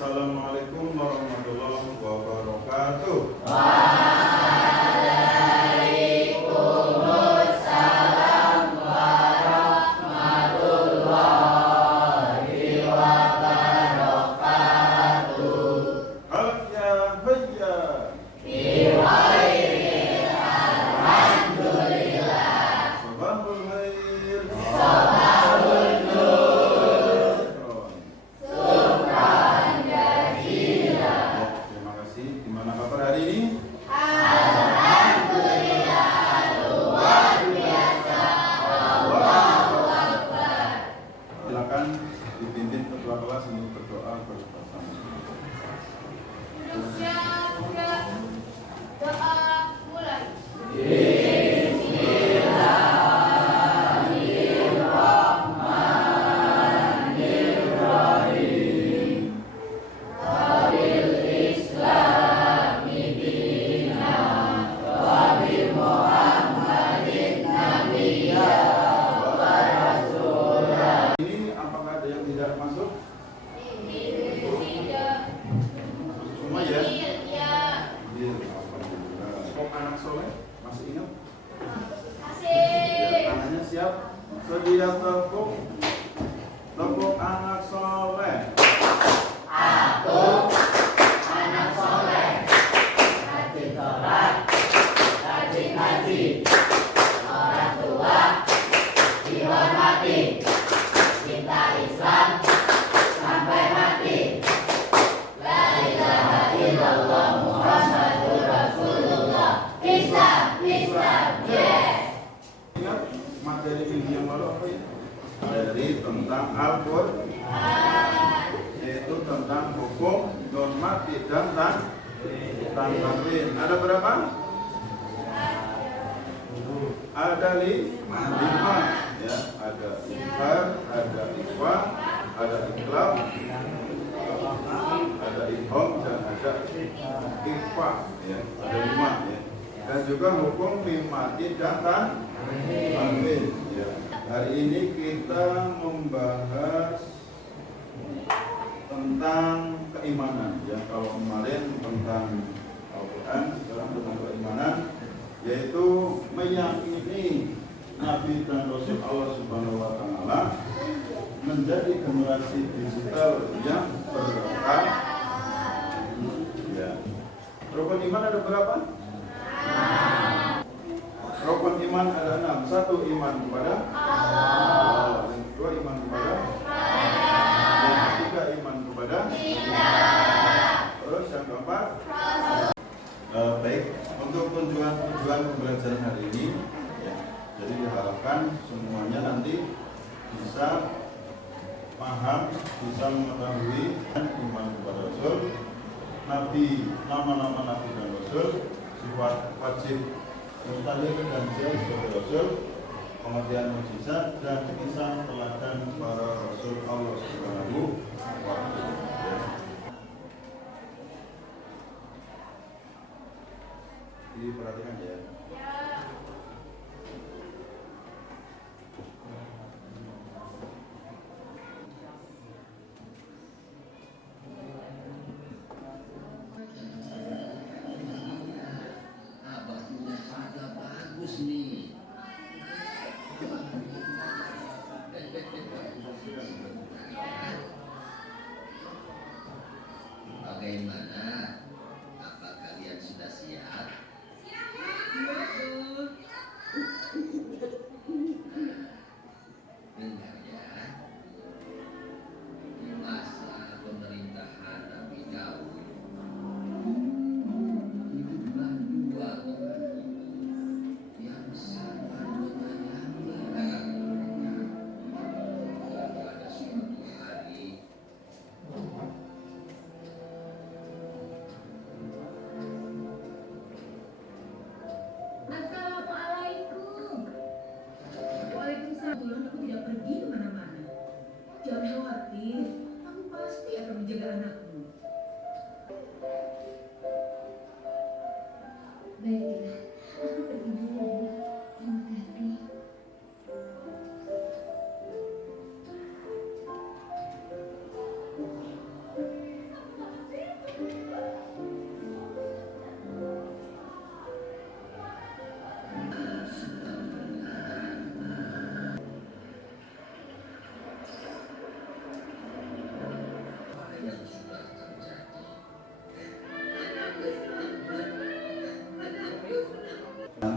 Assalamualaikum warahmatullahi wabarakatuh. Waalaikumsalam warahmatullahi wabarakatuh. Hayya hayya. Biwairil alhamdulillah. Sabahul khair. Sabahul nur. Syukran jazilan. Ya, terima kasih. Gimana kabar hari ini? Alhamdulillah, luar biasa. Allahu Akbar. Silakan dipimpin ketua kelas untuk berdoa bersama. Siap, doa mulai. Bismillahirrahmanirrahim. Wabil Islami dina wa bi Muhammadin nabiyya wa rasulah. Ini apakah ada yang tidak masuk? Tidak. Semua ya? Ya. Iya, alhamdulillah. Kok anak soleh masih ingat? Asik. Ya, tangannya siap. Sedia tepuk. Tepuk anak soleh. Aku anak soleh, rajin sholat, rajin ngaji, orang tua dihormati, cinta Islam sampai mati. La ilaha illallah Muhammadur Rasulullah. Islam, Islam, yes. Ingat materi minggu yang lalu apa ya? Dari tentang Al-Qur'an, yaitu tentang hukum, normatif dan tanwin. Ada berapa? Ada lima, ya. Ada ikhbar, ada ikhwa, ada ikhlam, ada idgham dan ada ikhfa, ya. Ada lima, ya. Dan juga hukum mimati dan tanwin, ya. Hari ini kita membahas tentang keimanan, ya. Kalau kemarin tentang Al-Quran, sekarang tentang keimanan, yaitu meyakini Nabi dan Rasul Allah Subhanahu wa Ta'ala menjadi generasi digital yang berkah. Ya. Rukun iman ada berapa? Rukun iman ada 6. Satu, iman kepada Allah. Yang kedua, iman kepada yang ketiga, iman kepada terus yang keempat. Baik, untuk tujuan pembelajaran hari ini, ya, jadi diharapkan semuanya nanti bisa paham, bisa mengetahui iman kepada Rasul, Nabi, nama-nama Nabi dan Rasul, sifat wajib mustahil dan jahil sebagai Rasul, pengertian mukjizat dan kisah teladan para Rasul Allah Subhanahu wa Ta'ala. Diperhatikan ya. Abah punya pada bagus nih. Bagaimana? Apa kalian sudah siap?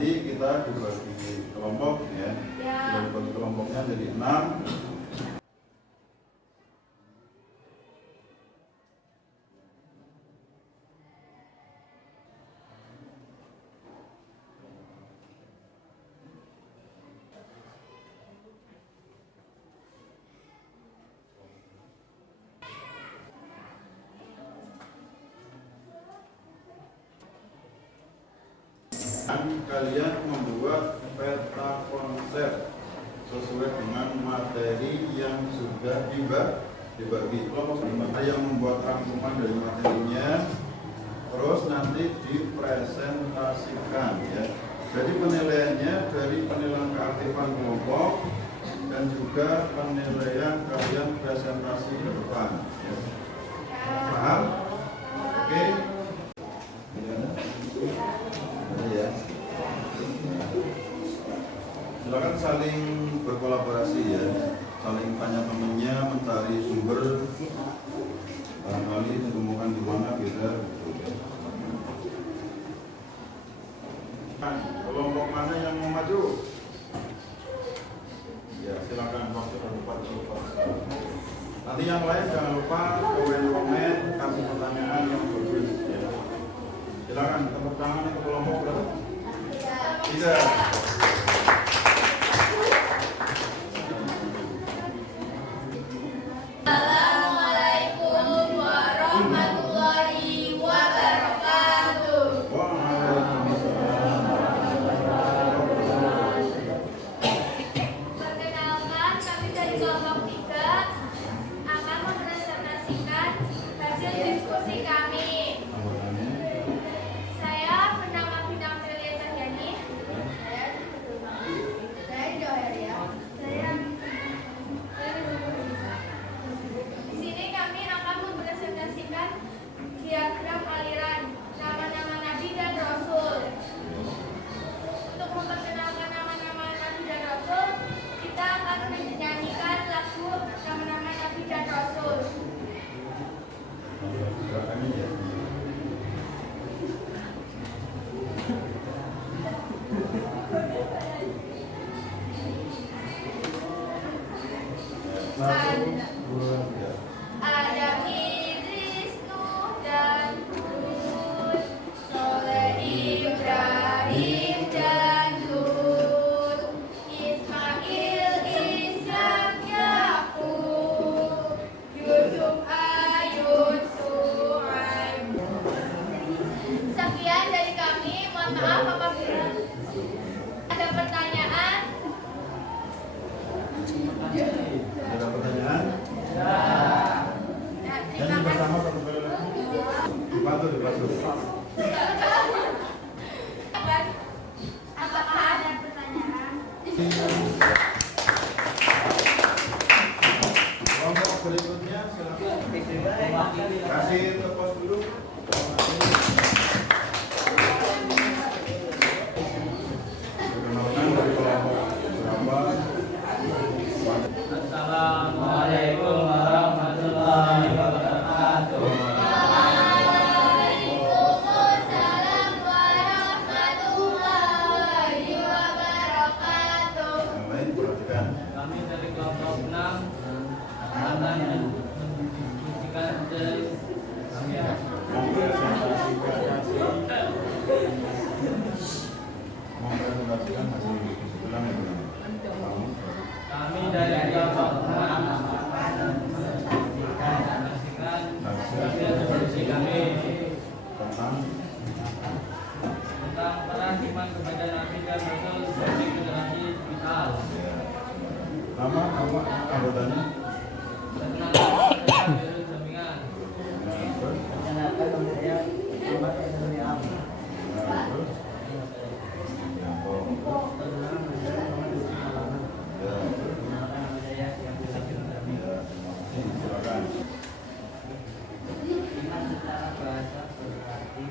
nanti kita dibagi kelompok ya. Ya. Sudah dibagi kelompoknya jadi 6. Kalian membuat peta konsep sesuai dengan materi yang sudah dibagi. Kelompok yang membuat rangkuman dari materinya, terus nanti dipresentasikan ya. Jadi penilaiannya dari penilaian keaktifan kelompok dan juga penilaian kalian presentasi ke depan ya. Paham? Oke. Ya. Silakan saling berkolaborasi ya, saling tanya temannya, mencari sumber, barangkali ditemukan di mana beda. Kelompok mana yang mau maju? Ya silakan, waktu terdepan. Nanti yang lain jangan lupa komen, kasih pertanyaan yang bagus ya. Silakan, tepuk tangan untuk kelompok berapa? 3. Assalamualaikum warahmatullahi wabarakatuh. Perkenalkan, kami dari kelompok 3 akan mempresentasikan hasil diskusi kami. Saya bernama Bintang Prilia Cahyani. Saya Joheria. Di sini kami akan mempresentasikan diagram aliran nama-nama Nabi dan Rasul. Untuk memperkenalkan nama-nama Nabi dan Rasul, kita akan menyanyikan lagu nama-nama Nabi dan Rasul. Adam, Idris, Nuh, dan Hud, Soleh, Ibrahim, dan Lut, Ismail, Ishak, Yakub, Yusuf, Ayub, Shu'aib. Sekian dari kami. Mohon maaf apabila ada pertanyaan. Ada pertanyaan? Terima Nyanyi kasih. bersama satu kali lagi. Dibantu. Apakah ada pertanyaan? Kelompok berikutnya silakan. Kasih tepos dulu. Perkenalkan dari kelompok berapa? Assalamualaikum warahmatullahi wabarakatuh. Waalaikumsalam warahmatullahi wabarakatuh. Yang lain perhatikan. Kami dari kelompok 6 akan mendiskusikan dari Mempresentasikan hasil diskusi ulang ya. kami dari kelompok 6 mendiskusikan hasil diskusi kami tentang peran iman kepada Nabi dan Rasul sebagai generasi digital. Nama anggotanya? Perkenalkan saya Birul Samingan. Iman secara bahasa berarti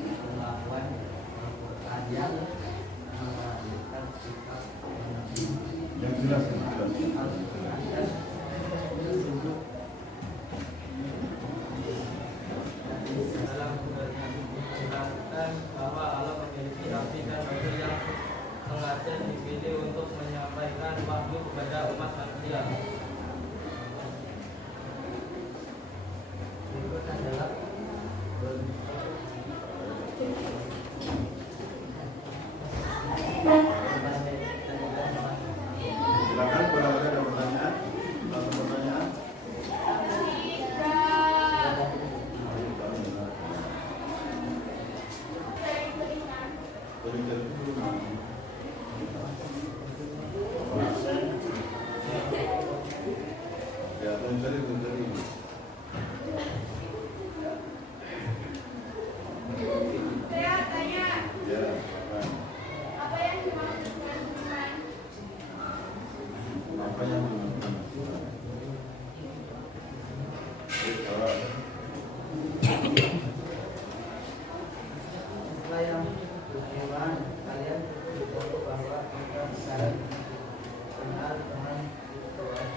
melawan Al-Quran, menghadirkan sikap Yang jelas. dalam kebenaran Cari-cari dulu namanya. Ya, cari. Saya tanya, Ya, silakan. apa yang dimaksud dengan iman? Apa yang dimaksud? Jawab. Setelah yang iman, kalian beritahu bahwa engkau sekarang kenal dengan Tuhan.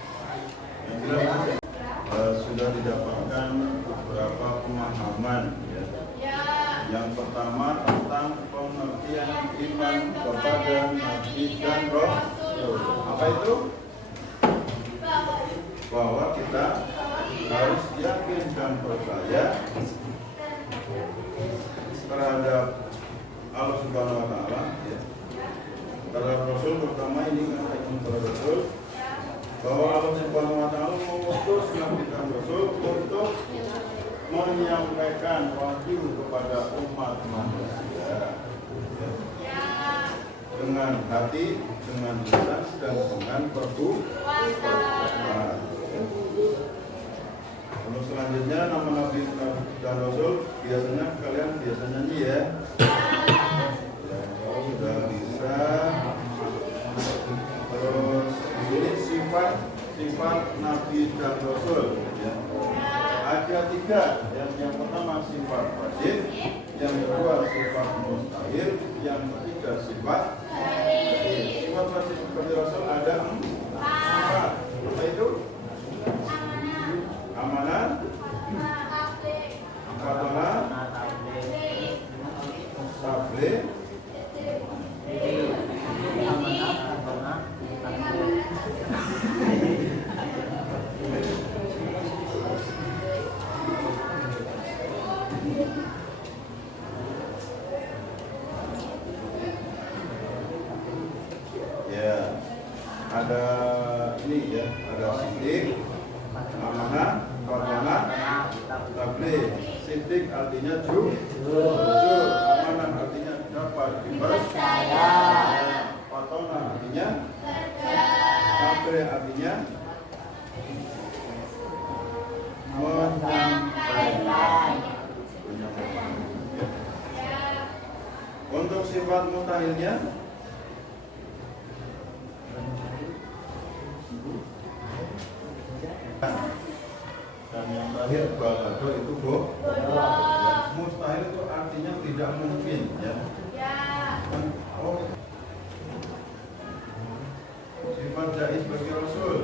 Yang jelas sudah didapatkan beberapa pemahaman ya. Ya. Yang pertama tentang pengertian iman kepada Nabi dan Rasul. Apa itu? Bahwa kita harus yakin dan percaya terhadap Allah Subhanahu Wa Taala. Ya. Terhadap Rasul pertama ini katakan kepada Rasul bahwa Allah Subhanahu Wa Taala mengutus Nabi dan Rasul untuk menyampaikan wahyu kepada umat manusia dengan hati, dengan lisan, dan dengan perbuatan. Lalu selanjutnya nama Nabi dan Rasul biasanya kalian biasa nyanyi ya. Ya, kalau sudah bisa. Terus ini sifat Nabi dan Rasul. Ya. Ada 3. Yang pertama sifat wajib, yang kedua sifat mustahil, yang ketiga sifat wajib. Sifat wajib seperti Rasul ada 4. Apa itu? Amanah, fatona, tabligh, ya, ada ini ya, ada sidik, amanah, fatona, tabligh. Sidik artinya jujur, amanah artinya dapat dipercaya, fatona artinya tabligh artinya menyampaikan. Untuk sifat mustahilnya dan yang terakhir balado itu bohong. Mustahil itu artinya tidak mungkin ya. Oh. Sifat jaiz bagi Rasul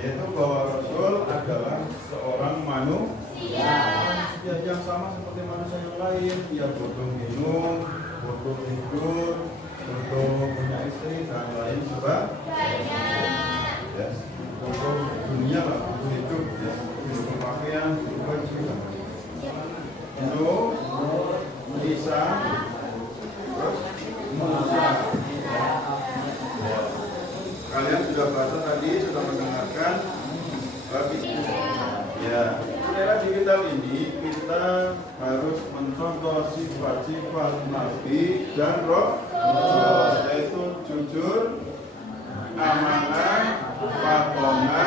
yaitu bahwa Rasul adalah seorang manusia yang sama seperti manusia yang lain. Dia butuh minum, butuh tidur, butuh punya istri dan lain sebagainya. Ya, butuh dunia lah, butuh hidup, ya, butuh pakaian, butuh baju. Nur, lisan, terus manusia. Kalian sudah baca tadi, sudah mendengarkan. Ya, era digital ini kita harus mencontoh sifat-sifat Nabi dan Rasul, yaitu jujur, amanah, fatona,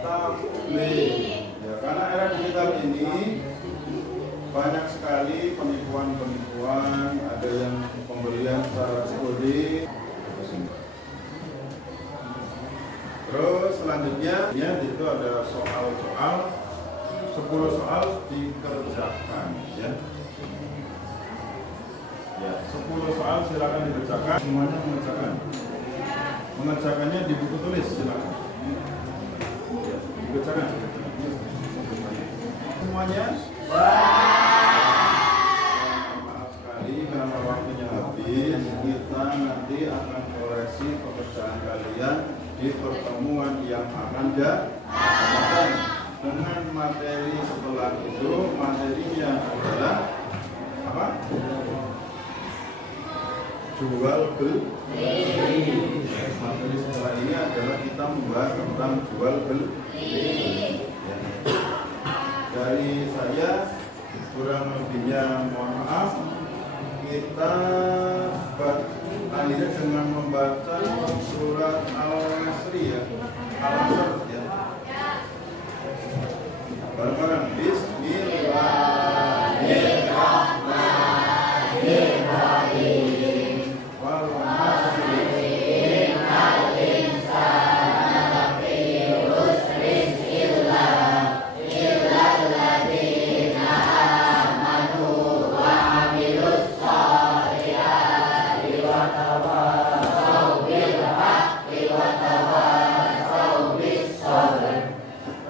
tabligh. Ya, karena era digital ini banyak sekali penipuan-penipuan, ada yang pemberian secara psikodik. Terus selanjutnya ya, itu ada soal-soal 10 soal dikerjakan ya. Ya, 10 soal silakan dikerjakan, semuanya mengerjakan. Mengerjakannya di buku tulis silakan. Ya, dikerjakan. Semuanya. Maaf sekali karena waktunya habis. Kita nanti akan koreksi pekerjaan kalian di pertemuan yang akan datang dengan materi setelah itu. Materinya adalah apa? Jual beli. Materi setelah ini adalah kita membahas tentang jual beli. Ya. Dari saya kurang lebihnya mohon maaf. Tabat. Akhirnya dengan membaca surat Al-Asr ya. Al-Asr ya. Bareng-bareng. Bismillahirrahmanirrahim. Wal 'asri.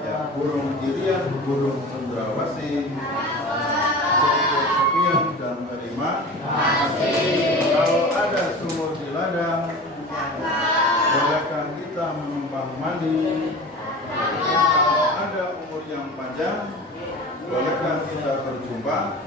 Ya, burung kirian, burung cendrawasih, sekian dan terima. Kalau ada sumur di ladang, bolehkah kita menumpang mandi? Kalau ada umur yang panjang, bolehkah kita berjumpa?